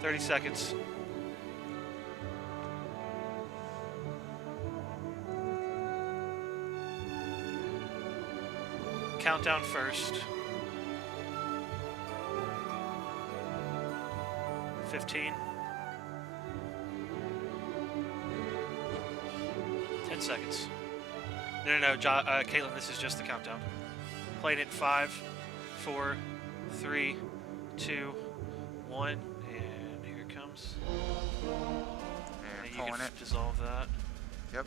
30 seconds. Countdown first. 15. 10 seconds. No, Caitlin, this is just the countdown. Playing it in 5, 4, 3, 2, 1, and here it comes. And you can dissolve that. Yep.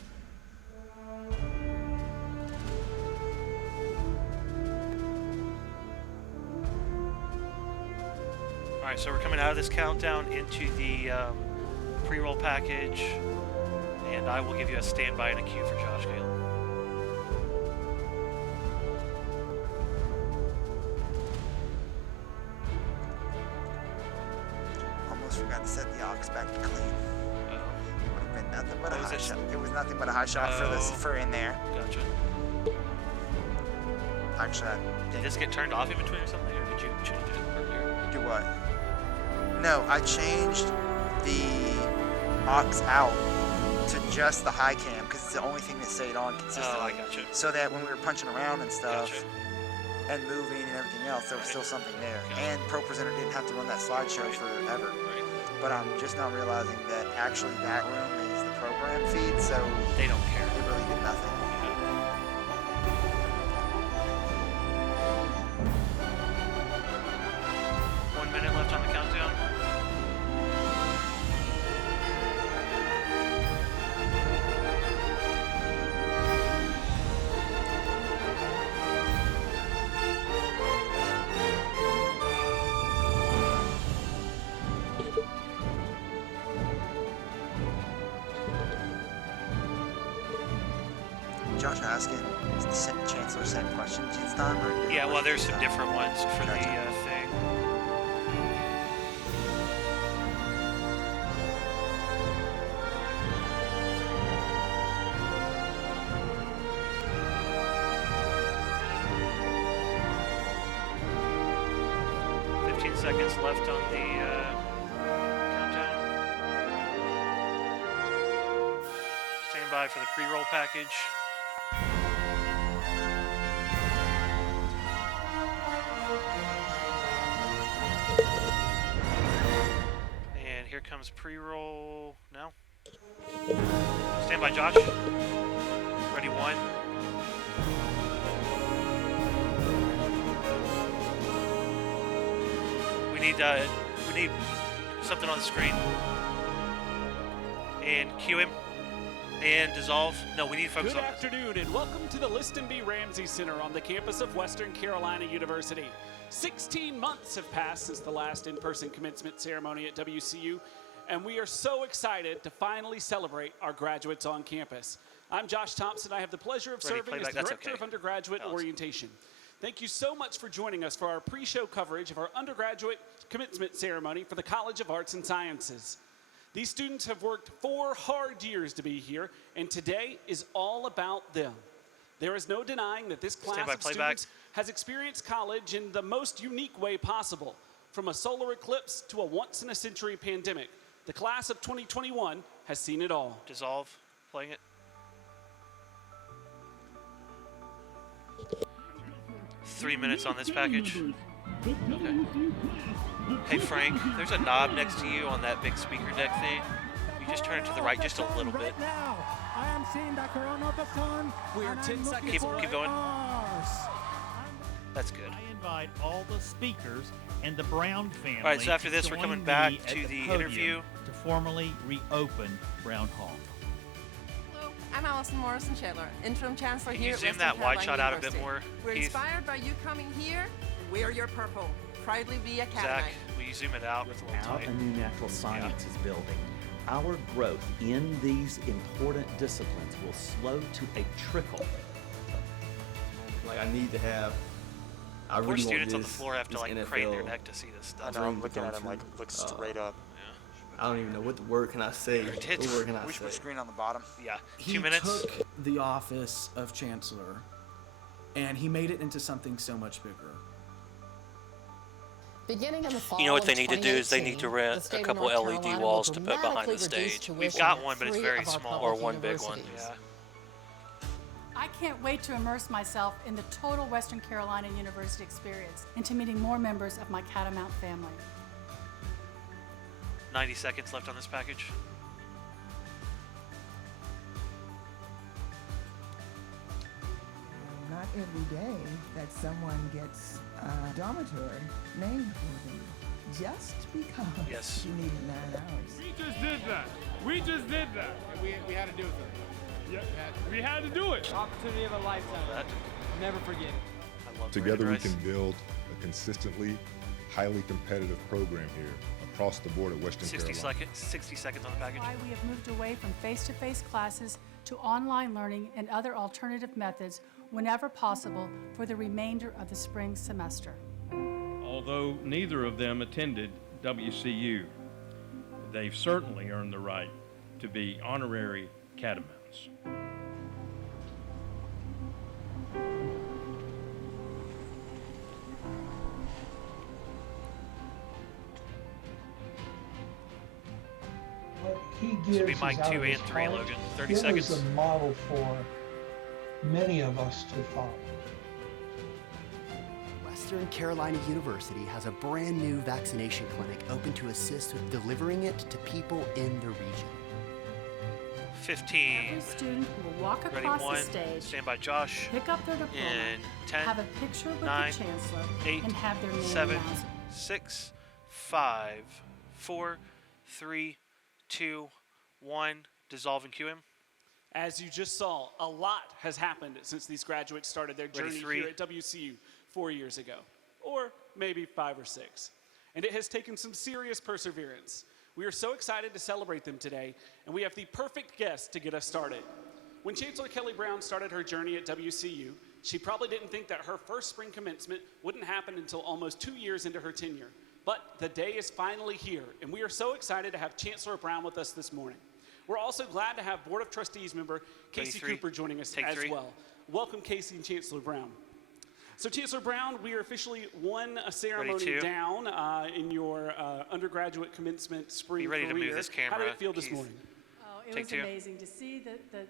All right, so we're coming out of this countdown into the pre-roll package, and I will give you a standby and a cue for Josh, Caleb. Almost forgot to set the aux back to clean. Would have been nothing but a high shot. It was nothing but a high shot for in there. Gotcha. Actually, did this get turned off in between or something, or did you change it earlier? Do what? No, I changed the aux out to just the high cam because it's the only thing that stayed on consistently. Oh, I gotcha. So that when we were punching around and stuff Gotcha. and moving and everything else, there was still something there. Gotcha. And Pro Presenter didn't have to run that slideshow forever. Right. But I'm just not realizing that actually that room is the program feed, so They don't care. they really did nothing. 1 minute left on the countdown. Josh asking, is the Chancellor same questions each time? Or Yeah, well, there's some different ones for the thing. 15 seconds left on the countdown. Stand by for the pre-roll package. And here comes pre-roll now. Stand by, Josh. Ready, 1. We need something on the screen. And cue him. And dissolve. No, we need to focus on this. Good afternoon and welcome to the Liston B. Ramsey Center on the campus of Western Carolina University. 16 months have passed since the last in-person commencement ceremony at WCU, and we are so excited to finally celebrate our graduates on campus. I'm Josh Thompson. I have the pleasure of serving as the Director of Undergraduate Orientation. Thank you so much for joining us for our pre-show coverage of our undergraduate commencement ceremony for the College of Arts and Sciences. These students have worked 4 hard years to be here, and today is all about them. There is no denying that this class of students has experienced college in the most unique way possible. From a solar eclipse to a once-in-a-century pandemic, the class of 2021 has seen it all. Dissolve. Playing it. Three minutes on this package. Okay. Hey Frank, there's a knob next to you on that big speaker deck thing. You just turn it to the right just a little bit. I am seeing Dr. Onobaton. We are 10 seconds. Keep going. That's good. I invite all the speakers and the Brown family. All right, so after this, we're join coming back me to at the podium interview. to formally reopen Brown Hall. Hello, I'm Allison Morrison-Chandler, Interim Chancellor Can here you at zoom Western that wide Carolina shot out a bit University. more, We're Keith? inspired by you coming here. Wear your purple. Proudly be a cat Zach, knight. will you zoom it out? It's a little Out tight. a new natural sciences building. Our growth in these important disciplines will slow to a trickle. Like I need to have. I Poor really students on want the this, floor have to this like NFL crane their neck to see this I stuff. know, I'm looking at him like look straight up. I don't even know what word can I say. What word can I We should say? put screen on the bottom. Yeah, He 2 minutes. took the office of chancellor and he made it into something so much bigger. Beginning in the fall You know what of they need to do is they need to 2018, rent the state a of couple North LED Carolina walls will to put behind dramatically the reduce stage. We've tuition got at one, but it's 3 very of our small. public Or one big one. universities. Yeah. I can't wait to immerse myself in the total Western Carolina University experience and to meeting more members of my Catamount family. 90 seconds left on this package. Not every day that someone gets a dormitory named for them just because Yes. you needed 9 hours. We just did that. We just did that. We had to do it. Yeah, we had to do it. Opportunity of a lifetime. Never forget it. I love Together we Brandon can Rice. build a consistently highly competitive program here across the board at Western 60 Carolina. seconds on the package. Why we have moved away from face-to-face classes to online learning and other alternative methods whenever possible for the remainder of the spring semester. Although neither of them attended WCU, they've certainly earned the right to be honorary catamounts. What he This gives would be is mic out 2 of and his 3, heart. Logan. 30 It seconds. was a model for many of us to follow. Western Carolina University has a brand new vaccination clinic open to assist with delivering it to people in the region. 15. Every student will walk Ready, across 1. the stage, Stand by Josh. pick up their diploma, And 10. have a picture with 9, the chancellor, 8, and have their name 7, announced. 6, 5, 4, 3, 2, 1. Dissolve and QM. As you just saw, a lot has happened since these graduates started their Ready, journey 3. here at WCU 4 years ago, or maybe 5 or 6. And it has taken some serious perseverance. We are so excited to celebrate them today, and we have the perfect guest to get us started. When Chancellor Kelly Brown started her journey at WCU, she probably didn't think that her first spring commencement wouldn't happen until almost 2 years into her tenure. But the day is finally here, and we are so excited to have Chancellor Brown with us this morning. We're also glad to have Board of Trustees member Casey 3. Cooper joining us Take as 3. well. Welcome, Casey and Chancellor Brown. So, Chancellor Brown, we are officially one ceremony 2. down in your undergraduate commencement spring Be ready to career. move this How did camera, it feel this Keith. morning? Oh, it Take was 2. amazing to see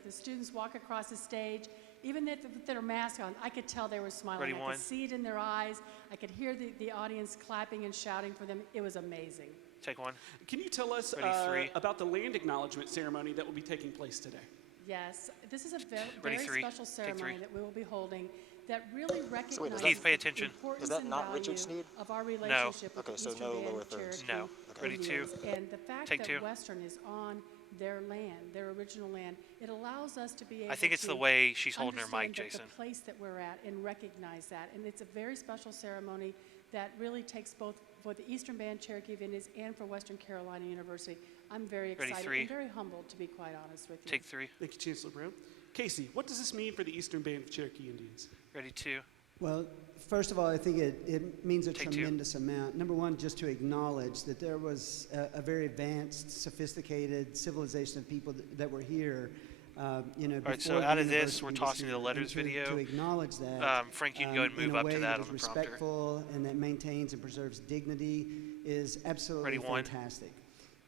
the students walk across the stage. Even with their mask on, I could tell they were smiling. Ready, I 1. could see it in their eyes. I could hear the audience clapping and shouting for them. It was amazing. Take 1. Can you tell us Ready, 3. about the land acknowledgement ceremony that will be taking place today? Yes, this is a Ready, very 3. special Take 3. ceremony that we will be holding that really recognizes Keith, pay attention. the importance Is that and not value Richard Sneed? of our relationship with Okay, the so Eastern no Band lower of thirds. Cherokee No. Ready, 2. Indians. And the fact Take that 2. Western is on their land, their original land, it allows us to be able I think it's to the way she's holding her mic, understand Jason. the place that we're at and recognize that. And it's a very special ceremony that really takes both for the Eastern Band Cherokee of Indians and for Western Carolina University. I'm very Ready, excited 3. and very humbled, to be quite honest with you. Take 3. Thank you, Chancellor Brown. Casey, what does this mean for the Eastern Band of Cherokee Indians? Ready, 2. Well, first of all, I think it means a Take 2. tremendous amount. Number one, just to acknowledge that there was a very advanced, sophisticated civilization of people that were here. All right, so out of this, we're tossing the letters video. To acknowledge that, Frank, you can go and in move a up to way that is on the prompter. respectful and that maintains and preserves dignity is absolutely Ready, 1. fantastic.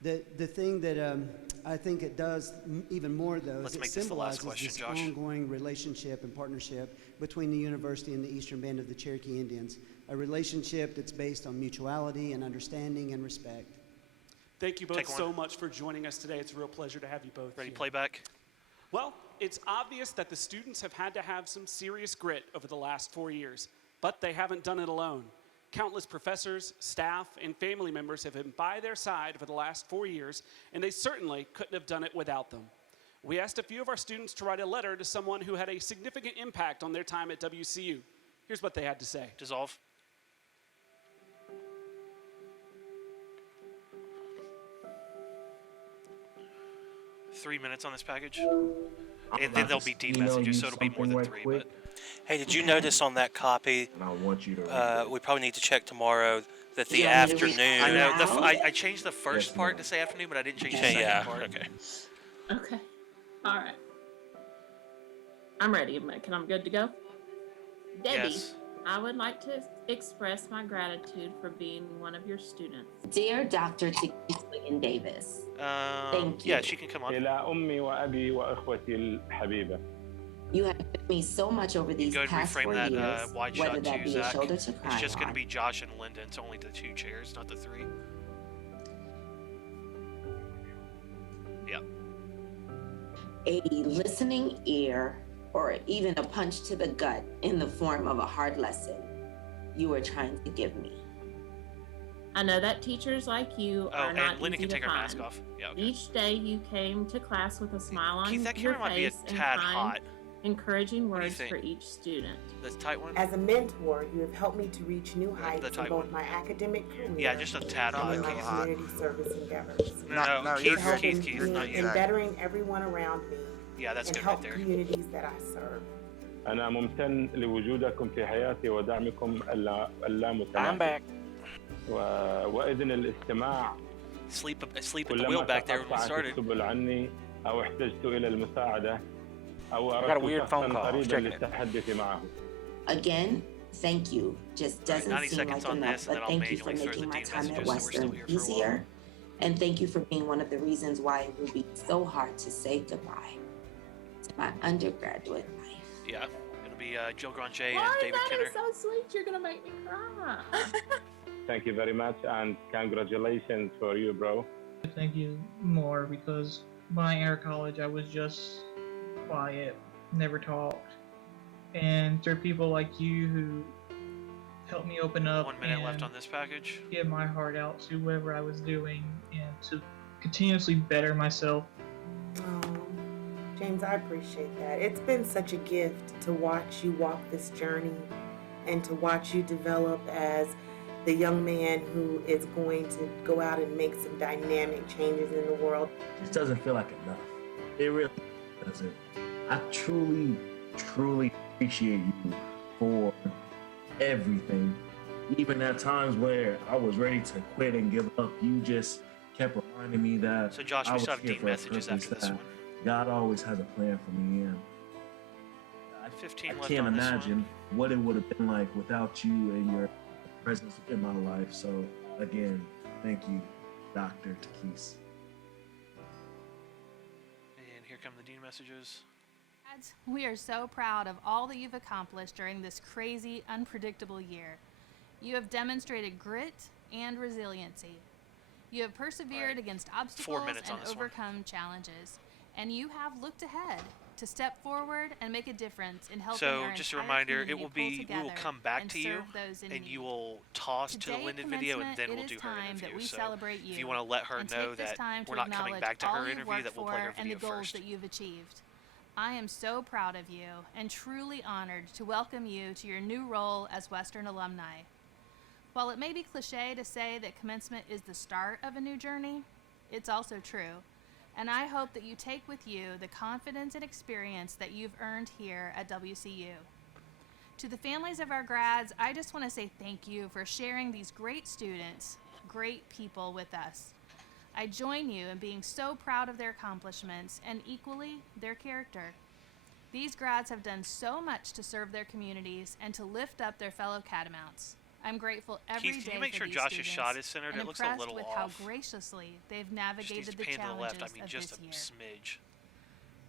The thing that I think it does even more, though, Let's is make it this the last symbolizes question, this Josh. ongoing relationship and partnership between the university and the Eastern Band of the Cherokee Indians, a relationship that's based on mutuality and understanding and respect. Thank you both Take 1. so much for joining us today. It's a real pleasure to have you both Ready, here. playback. Well, it's obvious that the students have had to have some serious grit over the last 4 years, but they haven't done it alone. Countless professors, staff, and family members have been by their side for the last 4 years, and they certainly couldn't have done it without them. We asked a few of our students to write a letter to someone who had a significant impact on their time at WCU. Here's what they had to say. Dissolve. Three minutes on this package. And then there'll be deep messages, so it'll be more than 3. But Hey, did you notice on that copy, we probably need to check tomorrow, that the afternoon... I know, I changed the first part to say afternoon, but I didn't change the second part. Okay. Okay. All right. I'm ready. I'm good to go. Debbie, Yes. I would like to express my gratitude for being one of your students. Dear Dr. Tikislian Davis, thank you. Yeah, she can come on. إلى أمي وأبي وأخوتي الحبيبة. You have given me so much over these Go ahead and past reframe 4 that years, wide whether shot that too, be a Zach. shoulder to cry It's just going to on, be Josh and Lyndon. It's only the 2 chairs, not the 3. Yeah. a listening ear, or even a punch to the gut in the form of a hard lesson you were trying to give me. I know that teachers like you Oh, are and not Lyndon easy can to take her find. mask off. Yeah, okay. Each day you came to class with a smile on Keith, that your camera might be a face and tad kind, hot. encouraging What do you words think? for each student. The tight one? As a mentor, you have helped me to reach new heights the in tight both one. my academic career Yeah, just a tad and in hot. my Keith. community service endeavors. No, You've Keith, helped Keith, me not in you. bettering everyone around me Yeah, that's and good right help there. communities that I serve. أنا ممتن لوجودكم في حياتي ودعمكم اللامتناهي. I'm back. وإذن الاستماع. Sleep at the wheel back there when we started. السبل عني أو احتجت إلى المساعدة أو I got a أردت weird phone شخصاً call. I was قريباً checking it. للتحدث معه. Again, thank you. Just doesn't 90 seem seconds like on enough, this, and but then I'll thank you for manually throw making the my D time at messages, so we're still Western here for a while. easier. And thank you for being one of the reasons why it will be so hard to say goodbye to my undergraduate life. Yeah, it'll be Jill Granger and Why, David that Kenner. is so sweet. You're gonna make me cry. Thank you very much and congratulations for you, bro. Thank you more, because my air college, I was just quiet, never talked. And through people like you who helped me open up 1 minute and left on this package. give my heart out to whatever I was doing and to continuously better myself. James, I appreciate that. It's been such a gift to watch you walk this journey and to watch you develop as the young man who is going to go out and make some dynamic changes in the world. It just doesn't feel like enough. It really doesn't. I truly, truly appreciate you for everything. Even at times where I was ready to quit and give up, you just kept reminding me that So Josh, I we was still have here D for a messages purpose, after this that one. God always has a plan for me, and 15 I left can't on this one. imagine what it would have been like without you and your presence in my life. So again, thank you, Dr. Takis. And here come the Dean messages. We are so proud of all that you've accomplished during this crazy, unpredictable year. You have demonstrated grit and resiliency. You have persevered against obstacles minutes on and this one. overcome challenges. And you have looked ahead to step forward and make a difference in helping So our just a entire reminder, it community will pull be, we will together come back and to you, serve those in and need. you will toss to the Today at Lyndon video, and then Commencement, we'll it do is her time interview. that we So celebrate if you you want to let her and know take this that time to we're not coming acknowledge back to all her you've interview, worked that we'll for play her and the video goals first. that you've achieved. I am so proud of you and truly honored to welcome you to your new role as Western alumni. While it may be cliche to say that commencement is the start of a new journey, it's also true. And I hope that you take with you the confidence and experience that you've earned here at WCU. To the families of our grads, I just want to say thank you for sharing these great students, great people with us. I join you in being so proud of their accomplishments and equally their character. These grads have done so much to serve their communities and to lift up their fellow catamounts. I'm grateful every Keith, day can you make for sure these Josh's students shot is centered? and It looks a impressed little with off. how graciously they've Just needs navigated to the pan to the challenges left. I mean, of just this a year. smidge.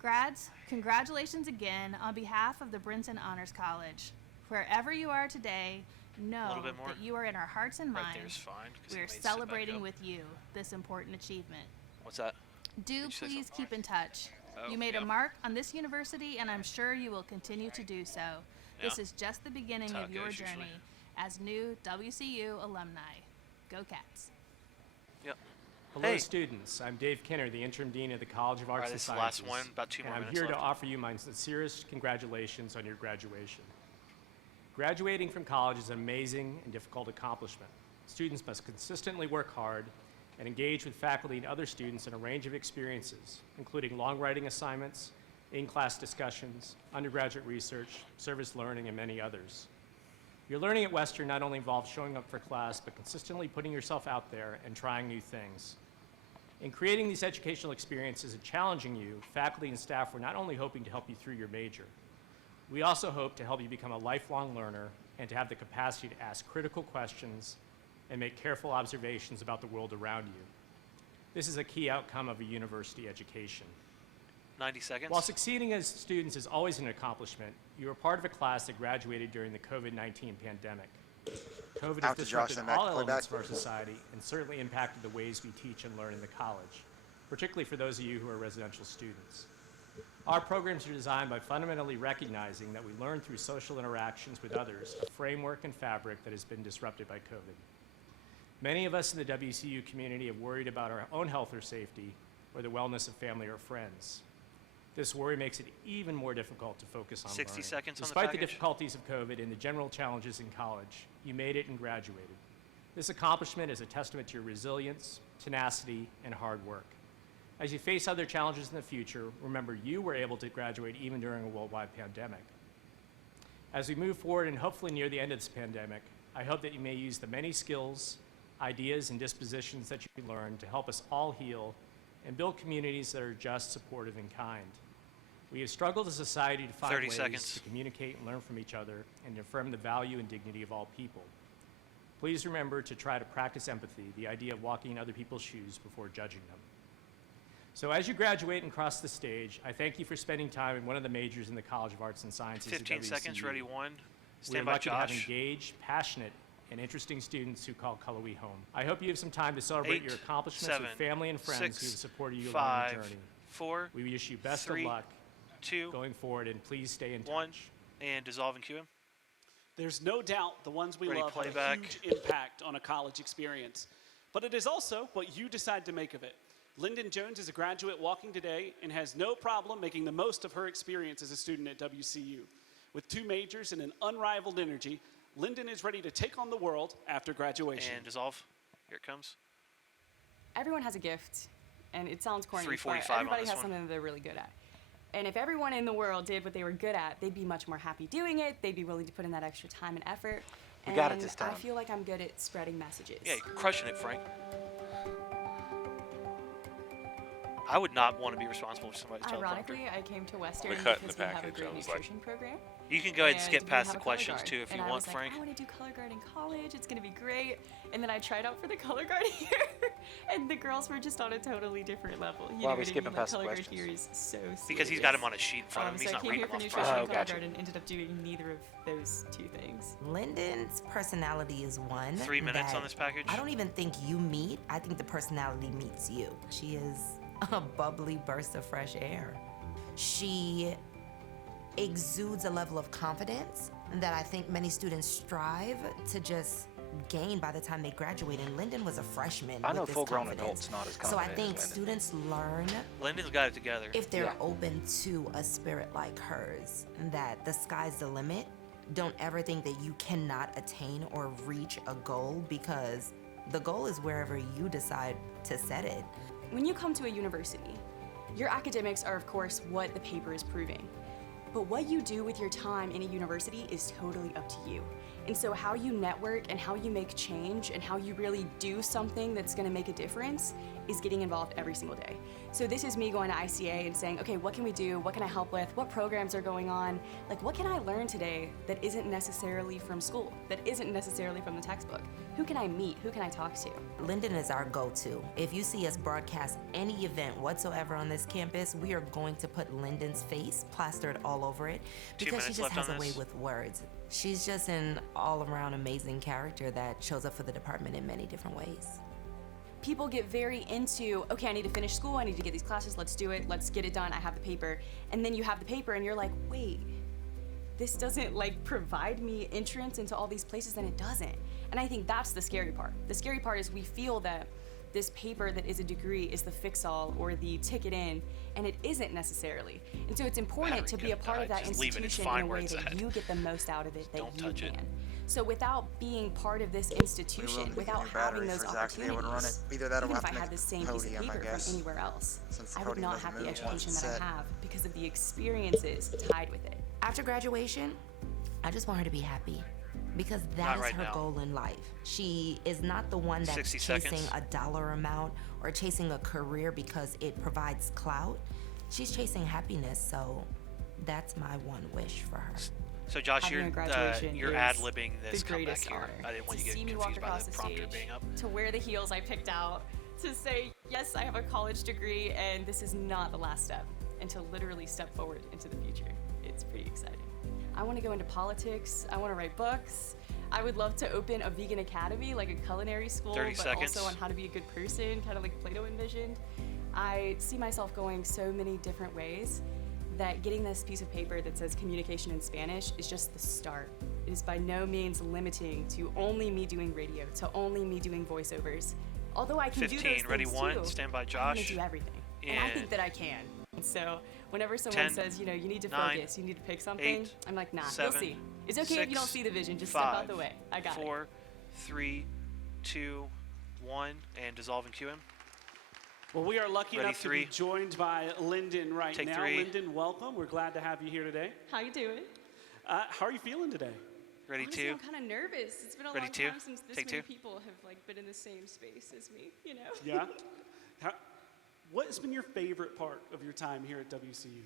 Grads, congratulations again on behalf of the Brinson Honors College. Wherever you are today, know little bit more. that you are in our hearts and Right minds. there's fine, 'cause We it are made it sit back celebrating up. with you this important achievement. What's that? Do Did you say please something? keep in touch. Oh, You made yeah. a mark on this university, and I'm sure you will continue to do so. This Yeah. is just the beginning That's how of it your goes journey usually. as new WCU alumni. Go Cats. Yep. Hello, Hey. students. I'm Dave Kenner, the interim dean of the College of Arts Alright, and this is the Sciences. last one, about 2 more and minutes I'm here left. to offer you my sincerest congratulations on your graduation. Graduating from college is an amazing and difficult accomplishment. Students must consistently work hard and engage with faculty and other students in a range of experiences, including long writing assignments, in-class discussions, undergraduate research, service learning, and many others. Your learning at Western not only involves showing up for class, but consistently putting yourself out there and trying new things. In creating these educational experiences and challenging you, faculty and staff were not only hoping to help you through your major, we also hope to help you become a lifelong learner and to have the capacity to ask critical questions and make careful observations about the world around you. This is a key outcome of a university education. 90 seconds. While succeeding as students is always an accomplishment, you are part of a class that graduated during the COVID-19 pandemic. COVID has disrupted all elements of our society and certainly impacted the ways we teach and learn in the college, particularly for those of you who are residential students. Our programs are designed by fundamentally recognizing that we learn through social interactions with others, a framework and fabric that has been disrupted by COVID. Many of us in the WCU community have worried about our own health or safety or the wellness of family or friends. This worry makes it even more difficult to focus on 60 learning. seconds on the Despite the package. difficulties of COVID and the general challenges in college, you made it and graduated. This accomplishment is a testament to your resilience, tenacity, and hard work. As you face other challenges in the future, remember you were able to graduate even during a worldwide pandemic. As we move forward and hopefully near the end of this pandemic, I hope that you may use the many skills, ideas, and dispositions that you learned to help us all heal and build communities that are just, supportive, and kind. We have struggled as a society to find 30 ways seconds. to communicate and learn from each other and to affirm the value and dignity of all people. Please remember to try to practice empathy, the idea of walking in other people's shoes before judging them. So as you graduate and cross the stage, I thank you for spending time in one of the majors in the College of Arts and Sciences at 15 WCU. seconds, ready, one. We are Stand by, lucky to have Josh. engaged, passionate, and interesting students who call Color We home. I hope you have some time to celebrate 8, your accomplishments 7, with family and friends 6, who have supported you 5, along the journey. 4, We wish you best 3, of luck 2, going forward, and please stay in touch. 1, and dissolve and cue him. There's no doubt the ones we Ready, love have a playback. huge impact on a college experience. But it is also what you decide to make of it. Lyndon Jones is a graduate walking today and has no problem making the most of her experience as a student at WCU. With 2 majors and an unrivaled energy, Lyndon is ready to take on the world after graduation. And dissolve. Here it comes. Everyone has a gift, and it sounds corny, 345 but on everybody this has one. something that they're really good at. And if everyone in the world did what they were good at, they'd be much more happy doing it. They'd be willing to put in that extra time and effort. We and got it this time. I feel like I'm good at spreading messages. Yeah, you're crushing it, Frank. I would not want to be responsible for somebody's teleprompter. Ironically, I came to Western We cut in because the we have a package, great I was like- nutrition program. You can go ahead and skip we past have the a color questions, guard. too, if and you I want, was Frank. Like, I want to do color guard in college. It's going to be great. And then I tried out for the color guard here, and the girls were just on a totally different level. You Why know are what we I skipping mean? past the color guard questions? here is so serious. Because he's got him on a sheet in front of him. He's so not I came reading here them for off the nutrition top. and color guard and ended up doing neither of those 2 things. Lyndon's personality is one. 3 minutes that on this package. I don't even think you meet. I think the personality meets you. She is a bubbly burst of fresh air. She exudes a level of confidence that I think many students strive to just gain by the time they graduate. And Lyndon was a freshman. I know with this full-grown confidence. adults not as So I confident think as students learn Lyndon's got it together. if they're open to a spirit like hers, that the sky's the limit. Don't ever think that you cannot attain or reach a goal, because the goal is wherever you decide to set it. When you come to a university, your academics are, of course, what the paper is proving. But what you do with your time in a university is totally up to you. And so how you network and how you make change and how you really do something that's gonna make a difference is getting involved every single day. So this is me going to ICA and saying, okay, what can we do? What can I help with? What programs are going on? Like, what can I learn today that isn't necessarily from school, that isn't necessarily from the textbook? Who can I meet? Who can I talk to? Lyndon is our go-to. If you see us broadcast any event whatsoever on this campus, we are going to put Lyndon's face plastered all over it, 2 because she minutes just left has on a way this. with words. She's just an all-around amazing character that shows up for the department in many different ways. People get very into, okay, I need to finish school, I need to get these classes, let's do it, let's get it done, I have the paper. And then you have the paper and you're like, wait, this doesn't like provide me entrance into all these places, and it doesn't. And I think that's the scary part. The scary part is we feel that this paper that is a degree is the fix-all or the ticket in, and it isn't necessarily. And so it's important to be a part of that Just leave it, it's institution fine in a where way it's that at. you get the most out of it that Don't you touch it. can. So without being part of this institution, without having those for Zach to be able to run it. opportunities, Either that or even we'll if I have to had make the a same piece of podium, I paper guess, from anywhere else, since the I would podium not doesn't have the move once education it's that set. I have because of the experiences tied with it. After graduation, I just want her to be happy, because that Not is right her now. goal in life. She is not the one that's 60 chasing seconds. a dollar amount or chasing a career because it provides clout. She's chasing happiness, so that's my one wish for her. So Josh, having a graduation you're is ad-libbing this the comeback greatest here. honor. I didn't want To you to see get me walk confused by across the the prompter stage, being up. to wear the heels I picked out, to say, yes, I have a college degree, and this is not the last step, and to literally step forward into the future. It's pretty exciting. I want to go into politics. I want to write books. I would love to open a vegan academy, like a culinary school, 30 but seconds. also on how to be a good person, kind of like Plato envisioned. I see myself going so many different ways that getting this piece of paper that says communication in Spanish is just the start. It is by no means limiting to only me doing radio, to only me doing voiceovers. Although I can 15, do those ready, things 1, too, stand by I want Josh. to do everything. And I think that I can. And so whenever someone 10, says, you need to 9, focus, you need to pick something, 8, I'm like, nah, 7, you'll see. It's okay if you don't 6, see the vision, just 5, step out the way. I got 4, it. 3, 2, 1, and dissolve and QM. Well, we are lucky Ready, enough to 3. be joined by Lyndon right Take now. 3. Lyndon, welcome. We're glad to have you here today. How you doing? How are you feeling today? Ready, Honestly, 2. I'm kind of nervous. It's been a Ready, long 2. time since this Take many 2. people have been in the same space as me, Yeah? What has been your favorite part of your time here at WCU?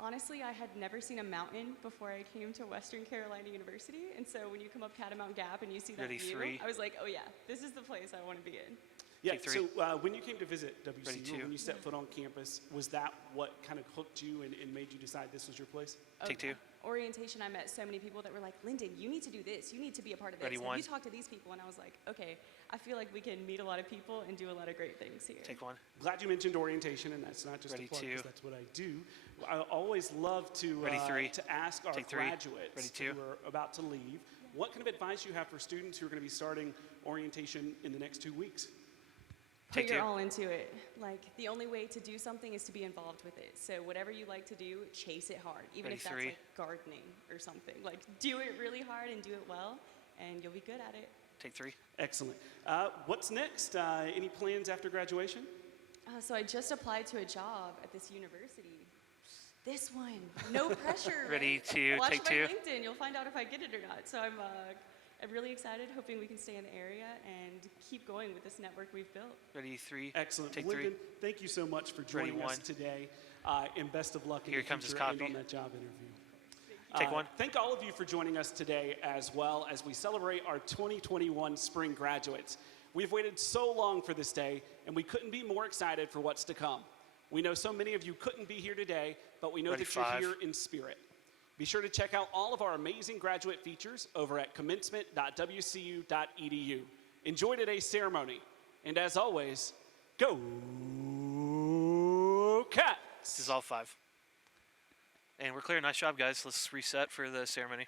Honestly, I had never seen a mountain before I came to Western Carolina University, and so when you come up Catamount Gap and you see that Ready, view, 3. I was like, oh yeah, this is the place I want to be in. Yeah, Take 3. so when you came to visit WCU, Ready, 2. when you stepped foot on campus, was that what kind of hooked you and made you decide this was your place? Take 2. Orientation, I met so many people that were like, Lyndon, you need to do this. You need to be a part of this. Ready, And 1. you talk to these people, and I was like, okay, I feel like we can meet a lot of people and do a lot of great things here. Take 1. Glad you mentioned orientation, and that's not just Ready, a plug, 2. 'cause that's what I do. I always love to Ready, 3. to ask our Take 3. graduates Ready, 2. who are about to leave, what kind of advice you have for students who are going to be starting orientation in the next 2 weeks? Put Take your 2. all into it. Like, the only way to do something is to be involved with it. So whatever you like to do, chase it hard. Even Ready, if that's 3. like gardening or something. Like, do it really hard and do it well, and you'll be good at it. Take 3. Excellent. What's next? Any plans after graduation? So I just applied to a job at this university. This one. No pressure. Ready, right? 2. Watch Take my 2. LinkedIn. You'll find out if I get it or not. So I'm really excited, hoping we can stay in the area and keep going with this network we've built. Ready, 3. Excellent. Take Lyndon, 3. thank you so much for Ready, joining us 1. today, and best of luck in Here the comes his future and copy. on that job interview. Take 1. Thank all of you for joining us today as well as we celebrate our 2021 spring graduates. We've waited so long for this day, and we couldn't be more excited for what's to come. We know so many of you couldn't be here today, but we know Ready, that you're 5. here in spirit. Be sure to check out all of our amazing graduate features over at commencement.wcu.edu. Enjoy today's ceremony, and as always, go Cats! Dissolve 5. And we're clear. Nice job, guys. Let's reset for the ceremony.